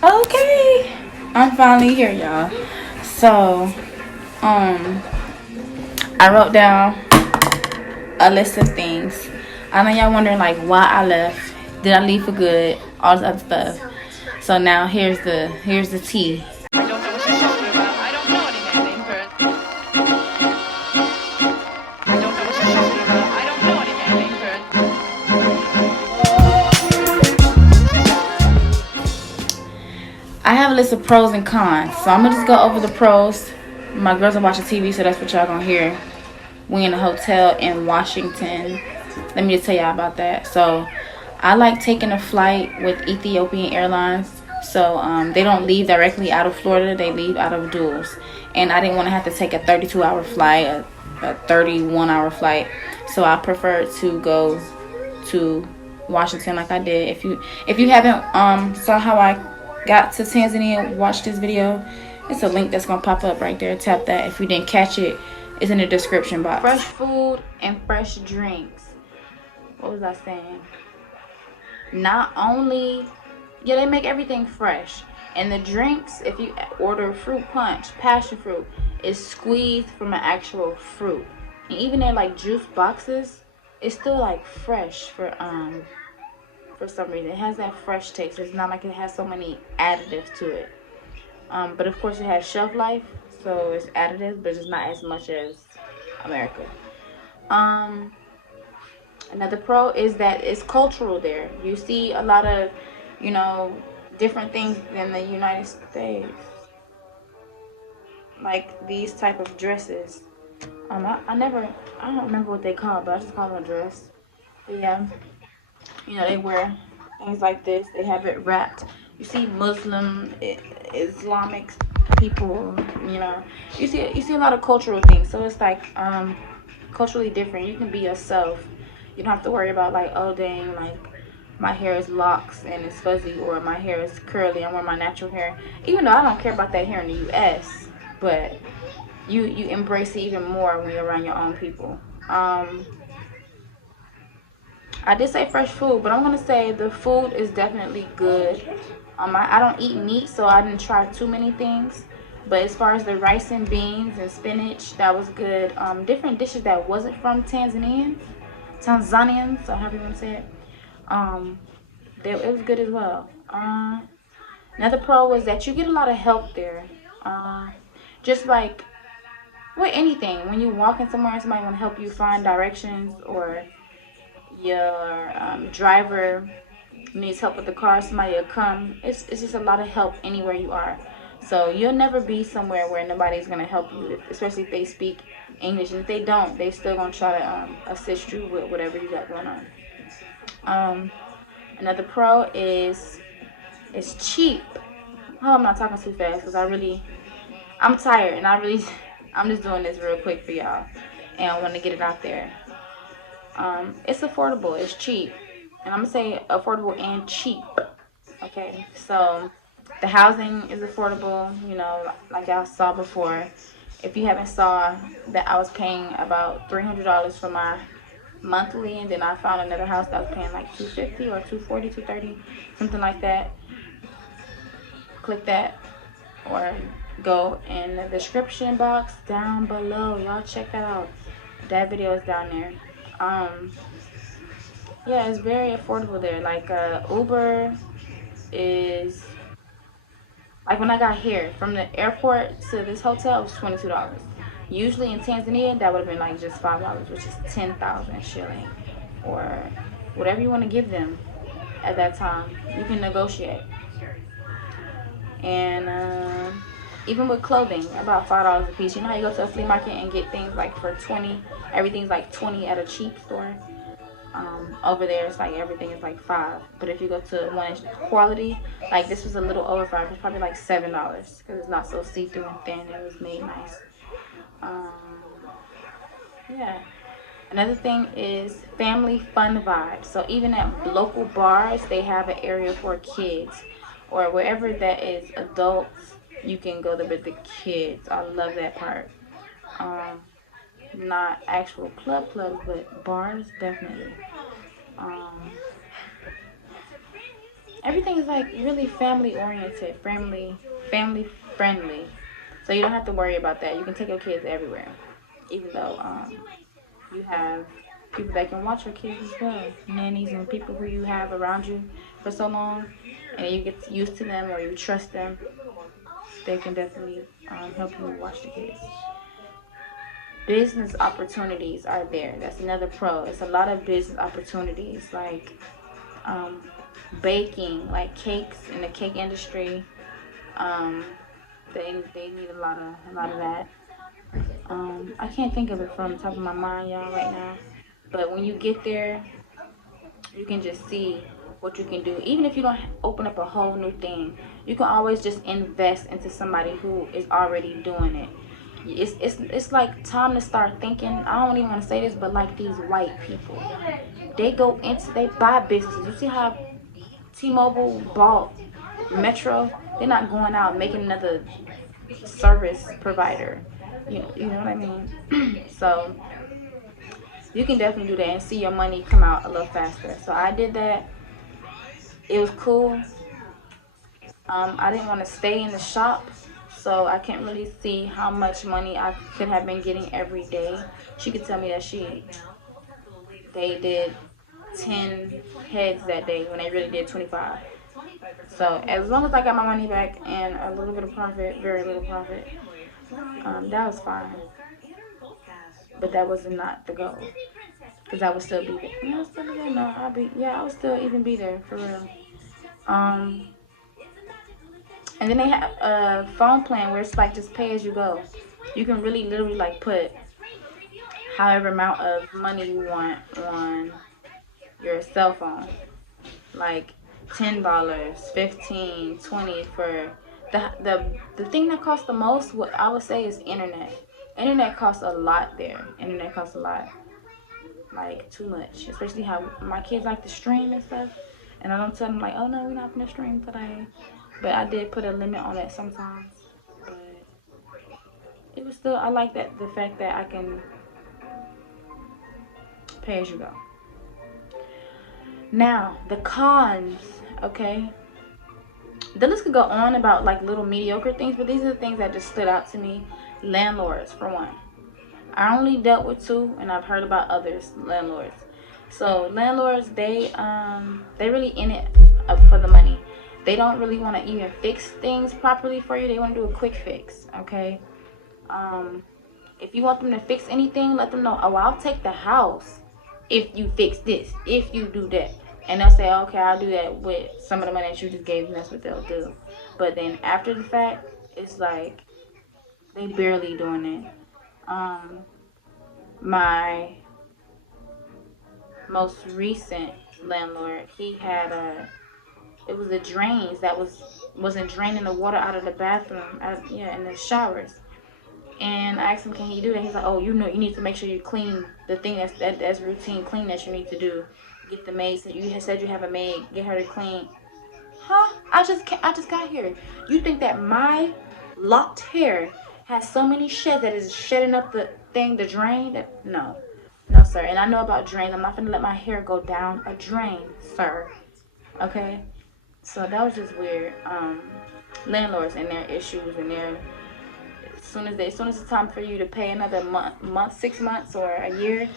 Okay, I'm finally here, y'all. So, I wrote down a list of things. I know y'all wondering like why I left. Did I leave for good? All this other stuff. So now here's the tea. I don't know what you're talking about. I don't know any man named Kurt. I don't know what you're talking about. I don't know any man named Kurt. I have a list of pros and cons. So I'm gonna just go over the pros. My girls are watching TV, so that's what y'all gonna hear. We in a hotel in Washington. Let me just tell y'all about that. So I like taking a flight with Ethiopian Airlines. So they don't leave directly out of Florida. They leave out of duals. And I didn't want to have to take a 32-hour flight, a 31-hour flight. So I preferred to go to Washington like I did. If you haven't saw how I got to Tanzania and watched this video, it's a link that's gonna pop up right there. Tap that. If you didn't catch it, it's in the description box. Fresh food and fresh drinks. What was I saying? Not only, yeah, they make everything fresh. And the drinks, if you order fruit punch, passion fruit, is squeezed from an actual fruit. And even their like juice boxes, it's still like fresh for some reason. It has that fresh taste. It's not like it has so many additives to it. But of course it has shelf life, so it's additives, but it's not as much as America. Another pro is that it's cultural there. You see a lot of, different things than the United States. Like these type of dresses. I don't remember what they call, but I just call them a dress. But yeah, they wear things like this. They have it wrapped. You see Muslim, Islamic people, you see a lot of cultural things. So it's like culturally different. You can be yourself. You don't have to worry about like, oh dang, like my hair is locks and it's fuzzy, or my hair is curly. I'm wearing my natural hair. Even though I don't care about that here in the U.S., but you embrace it even more when you're around your own people. I did say fresh food, but I'm gonna say the food is definitely good. I don't eat meat, so I didn't try too many things. But as far as the rice and beans and spinach, that was good. Different dishes that wasn't from Tanzanians, so however you want to say it. It was good as well. Another pro was that you get a lot of help there. Just like with anything, when you walk in somewhere and somebody want to help you find directions, or your driver needs help with the car, somebody will come. It's just a lot of help anywhere you are. So you'll never be somewhere where nobody's going to help you, especially if they speak English. And if they don't, they still going to try to assist you with whatever you got going on. Another pro is it's cheap. Oh, I'm not talking too fast because I'm tired, and I'm just doing this real quick for y'all, and I want to get it out there. It's affordable, it's cheap, and I'm gonna say affordable and cheap. Okay, so the housing is affordable, like y'all saw before. If you haven't saw that, I was paying about $300 for my monthly, and then I found another house that was paying like $250 or $240, $230, something like that. Click that, or go in the description box down below. Y'all check that out. That video is down there. Yeah, it's very affordable there. Like Uber is, like when I got here from the airport to this hotel, it was $22. Usually in Tanzania, that would have been like just $5, which is 10,000 shilling, or whatever you want to give them at that time. You can negotiate. And even with clothing, about $5 a piece. You know how you go to a flea market and get things like for 20, everything's like 20 at a cheap store. Over there it's like everything is like $5, but if you go to one quality, like this was a little over $5, it's probably like $7 because it's not so see-through and thin. It was made nice. Yeah. Another thing is family fun vibe. So even at local bars, they have an area for kids, or wherever that is adults, you can go there with the kids. I love that part. Not actual clubs, but bars definitely. everything is like really family oriented, family friendly. So you don't have to worry about that. You can take your kids everywhere, even though you have people that can watch your kids as well, nannies and people who you have around you for so long, and you get used to them or you trust them. They can definitely help you watch the kids. Business opportunities are there. That's another pro. It's a lot of business opportunities like um, baking, like cakes in the cake industry. Um, they need a lot of that. I can't think of it from the top of my mind, y'all, right now. But when you get there, you can just see what you can do. Even if you don't open up a whole new thing, you can always just invest into somebody who is already doing it. It's like time to start thinking. I don't even want to say this, but like these white people, they buy businesses. You see how T-Mobile bought Metro? They're not going out making another service provider. You know what I mean? So you can definitely do that and see your money come out a little faster. So I did that. It was cool. I didn't want to stay in the shop, so I can't really see how much money I could have been getting every day. She could tell me that they did 10 heads that day when they really did 25. So as long as I got my money back and a little bit of profit, very little profit, that was fine. But that was not the goal, because I would still be there. No, I still be there. No, I would still even be there for real. Um, and then they have a phone plan where it's like just pay as you go. You can really literally like put however amount of money you want on your cell phone. Like $10, 15, 20 for the thing that costs the most, what I would say is internet. Internet costs a lot there. Internet costs a lot. Like too much. Especially how my kids like to stream and stuff. And I don't tell them like, oh no, we're not gonna stream today. But I did put a limit on it sometimes. But it was still, I like that, the fact that I can pay as you go. Now, the cons, okay? The list could go on about like little mediocre things, but these are the things that just stood out to me. Landlords, for one. I only dealt with two, and I've heard about others, landlords. So landlords, they really in it for the money. They don't really want to even fix things properly for you. They want to do a quick fix, okay? If you want them to fix anything, let them know, oh, I'll take the house if you fix this, if you do that. And they'll say, okay, I'll do that with some of the money that you just gave them. That's what they'll do. But then after the fact, it's like they barely doing it. My most recent landlord, he had it was the drains that wasn't draining the water out of the bathroom, in the showers. And I asked him, can he do that? He's like, oh, you need to make sure you clean the thing that's routine clean that you need to do. Get the maid. So you said you have a maid. Get her to clean. Huh? I just got here. You think that my locked hair has so many sheds that is shedding up the drain? No, sir. And I know about drains. I'm not gonna let my hair go down a drain, sir. Okay. So that was just weird. Landlords and their issues and their as soon as it's time for you to pay another month, 6 months or a year,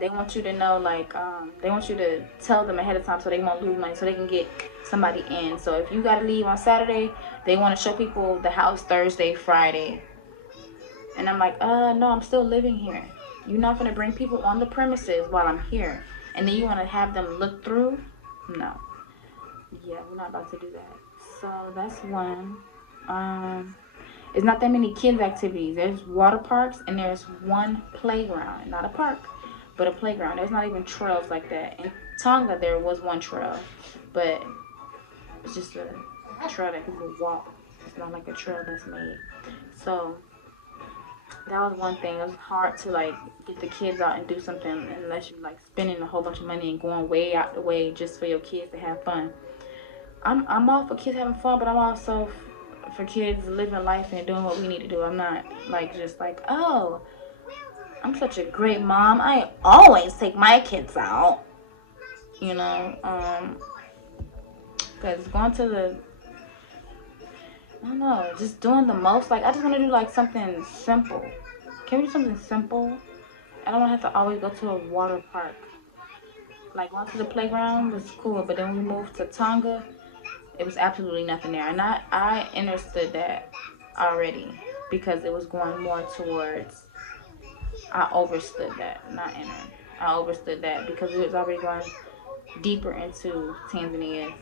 they want you to know, like, they want you to tell them ahead of time so they won't lose money, so they can get somebody in. So if you gotta leave on Saturday, they want to show people the house Thursday, Friday. And I'm like, no, I'm still living here. You're not gonna bring people on the premises while I'm here, and then you want to have them look through? No. Yeah, we're not about to do that. So that's one. It's not that many kids activities. There's water parks and there's one playground. Not a park, but a playground. There's not even trails like that. In Tonga, there was one trail, but it's just a trail that people walk. It's not like a trail that's made. So that was one thing. It was hard to like get the kids out and do something unless you like spending a whole bunch of money and going way out the way just for your kids to have fun. I'm all for kids having fun, but I'm also for kids living life and doing what we need to do. I'm not like just like, oh, I'm such a great mom, I always take my kids out, you know. Because going to I don't know, just doing the most. Like, I just want to do like something simple. Can we do something simple? I don't want to have to always go to a water park. Like, going to the playground was cool, but then we moved to Tonga. It was absolutely nothing there. And I understood that already because it was going more towards, I overstood that, not entered. I overstood that because it was already going deeper into Tanzania,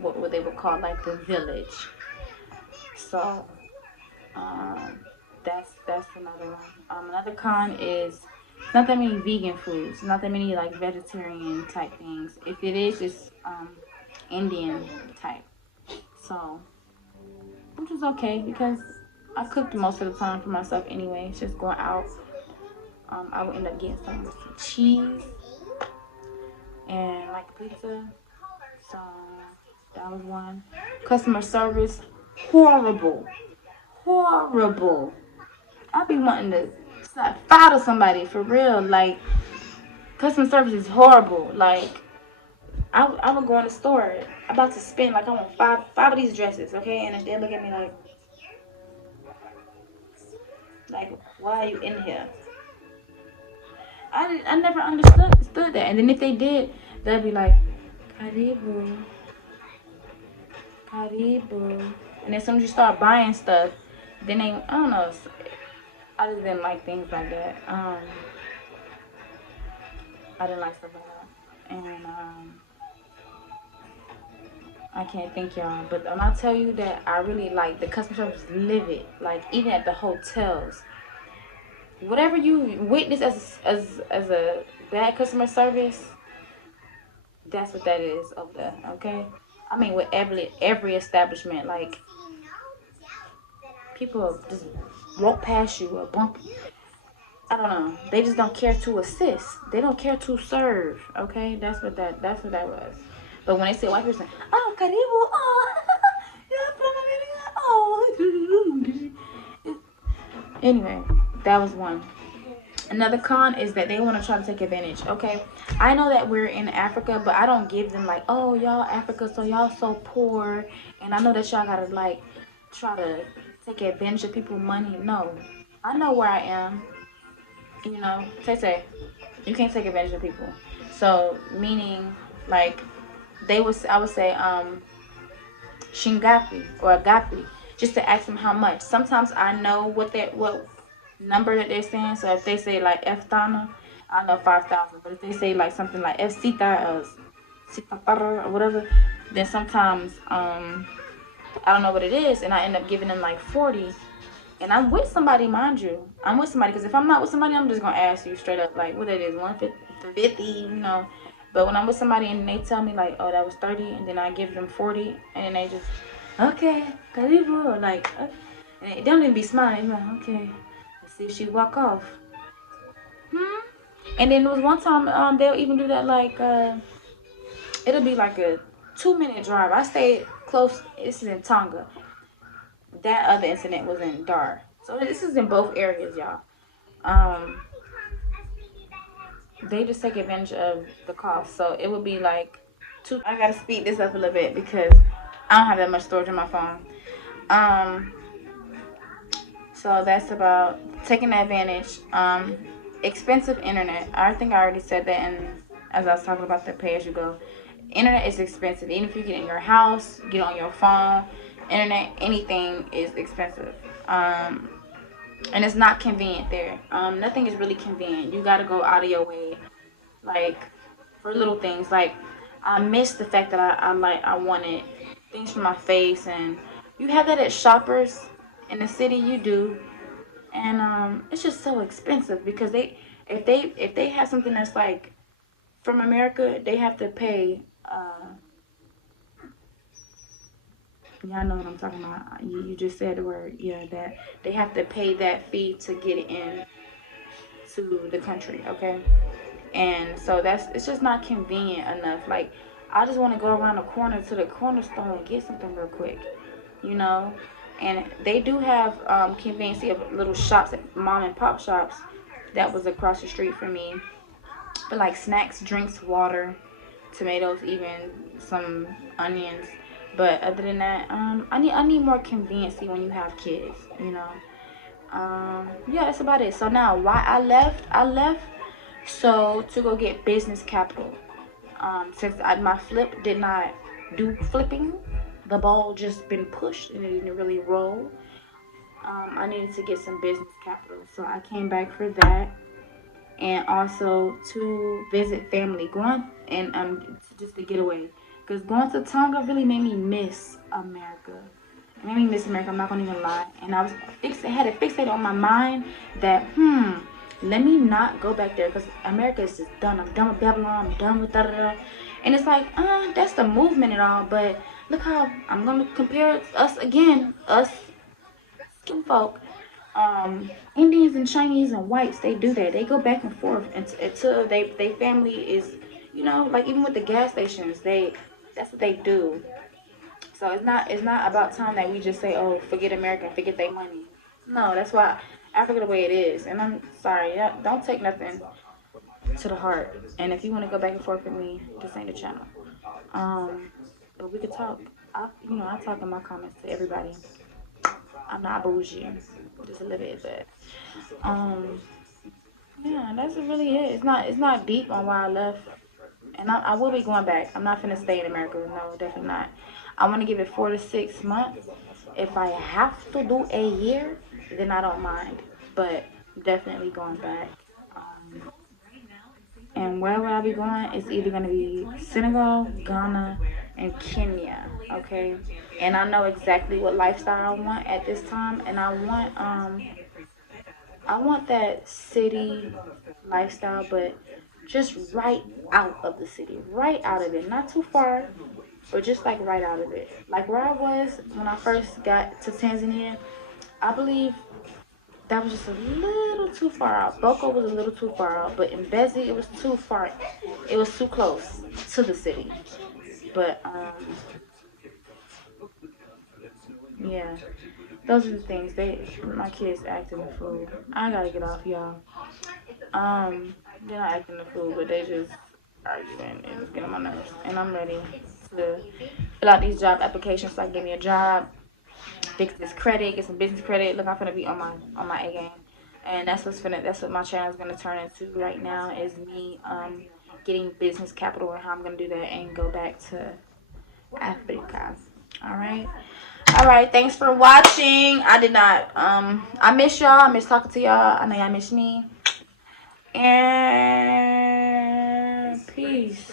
what they would call like the village. So um, that's another one. Another con is not that many vegan foods, not that many like vegetarian type things. If it is, it's Indian type. So which is okay because I cooked most of the time for myself anyway. It's just going out. I would end up getting some cheese and like pizza. So that was one. Customer service, horrible, horrible. I be wanting to fire somebody for real. Like, customer service is horrible. Like, I would go in the store about to spend like I want five of these dresses, okay, and then they look at me like why are you in here? I never understood that. And then if they did, they'd be like, Karibu, Karibu. And then as soon as you start buying stuff, then they, I don't know. I just didn't like things like that. I didn't like stuff like that. And I can't thank y'all. But when I tell you that I really like the customer service livid, like even at the hotels, whatever you witness as a bad customer service, that's what that is over there. Okay, I mean with every establishment, like people just walk past you or bump. I don't know. They just don't care to assist. They don't care to serve. Okay, that's what that was. But when they say white person, oh karibu, oh, oh. Anyway, that was one. Another con is that they want to try to take advantage. Okay, I know that we're in Africa, but I don't give them like, oh y'all Africa, so y'all so poor, and I know that y'all gotta like try to take advantage of people's money. No, I know where I am. You know, say you can't take advantage of people. So meaning like I would say shingapi or agapi just to ask them how much. Sometimes I know what number that they're saying. So if they say like F Tana, I know 5,000. But if they say like something like F Sita or Sita or whatever, then sometimes I don't know what it is, and I end up giving them like 40. And I'm with somebody, mind you. I'm with somebody because if I'm not with somebody, I'm just gonna ask you straight up like what it is, 150, you know. But when I'm with somebody and they tell me like, oh, that was 30, and then I give them 40, and then they just, okay, karibu, like, and they don't even be smiling. They're like, okay, let's see if she walk off. And then there was one time they'll even do that like it'll be like a 2-minute drive. I stayed close. This is in Tonga. That other incident was in Dar. So this is in both areas, y'all. Um, they just take advantage of the cost. So it would be like two. I gotta speed this up a little bit because I don't have that much storage on my phone. Um, so that's about taking advantage. Expensive internet. I think I already said that, and as I was talking about the pay as you go, internet is expensive. Even if you get in your house, get on your phone, internet, anything is expensive. And it's not convenient there. Nothing is really convenient. You gotta go out of your way, like for little things. Like I miss the fact that I wanted things for my face, and you have that at Shoppers in the city. You do, and it's just so expensive because if they have something that's like from America, they have to pay. Y'all know what I'm talking about. You just said the word, yeah. That they have to pay that fee to get it in to the country, okay? And so it's just not convenient enough. Like I just want to go around the corner to the corner store and get something real quick, you know. And they do have convenience of little shops, mom and pop shops, that was across the street from me. But like snacks, drinks, water, tomatoes, even some onions. But other than that, I need more conveniency when you have kids, you know. Yeah, that's about it. So now, why I left so to go get business capital. Since my flip did not do flipping, the ball just been pushed and it didn't really roll. I needed to get some business capital, so I came back for that, and also to visit family. Going and just to get away, because going to Tonga really made me miss America. It made me miss America. I'm not gonna even lie. And I was had it fixated on my mind that let me not go back there because America is just done. I'm done with Babylon. I'm done with da da da. And it's like, that's the movement and all, but look how I'm gonna compare us again, us skin folk. Indians and Chinese and whites, they do that. They go back and forth until they family is, like even with the gas stations, that's what they do. So it's not about time that we just say, oh, forget America, forget their money. No, that's why Africa the way it is. And I'm sorry, yeah, don't take nothing to the heart. And if you want to go back and forth with me, this ain't the channel. Um, but we could talk. I talk in my comments to everybody. I'm not bougie, just a little bit, but um, yeah, that's really it. It's not deep on why I left, and I will be going back. I'm not gonna stay in America. No, definitely not. I want to give it 4 to 6 months. If I have to do a year, then I don't mind, but definitely going back. Um, and where will I be going? It's either gonna be Senegal, Ghana, and Kenya. Okay, and I know exactly what lifestyle I want at this time, and I want that city lifestyle, but just right out of the city, right out of it, not too far, but just like right out of it. Like where I was when I first got to Tanzania, I believe that was just a little too far out. Boko was a little too far out, but in Mbezi it was too far. It was too close to the city. But yeah, those are the things. My kids acting a fool. I gotta get off, y'all. They're not acting a fool, but they just arguing and it's getting on my nerves. And I'm ready to fill out these job applications so I can get me a job, fix this credit, get some business credit. Look, I'm gonna be on my A game, and that's what my channel is gonna turn into right now is me getting business capital and how I'm gonna do that and go back to Africa. All right. All right, thanks for watching. I did not I miss y'all. I miss talking to y'all. I know y'all miss me. And peace.